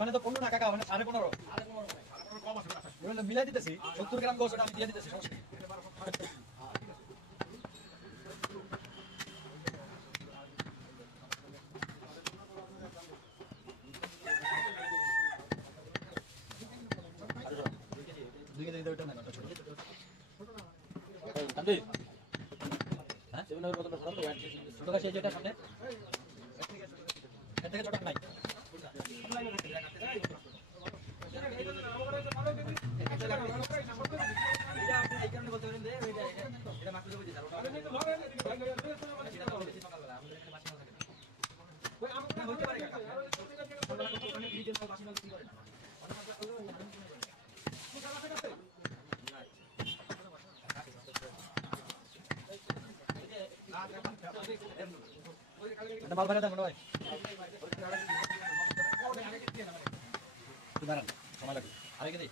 ওখানে তো 15 না কাকা, ওখানে 15.5 মিলাই দিতেছি, 70 গ্রাম গোস ওটা আমি দিয়ে দিতেছি, সমস্যা নেই। দুই কেজি ওটা না, ছোট হ্যাঁ, ছোট গাছ এই যেটা সামনে, এর থেকে ছোট নাই। মাল ভাড়া দেন মনে হয়, দাঁড়ান সময় লাগবে, আরেকে দিই।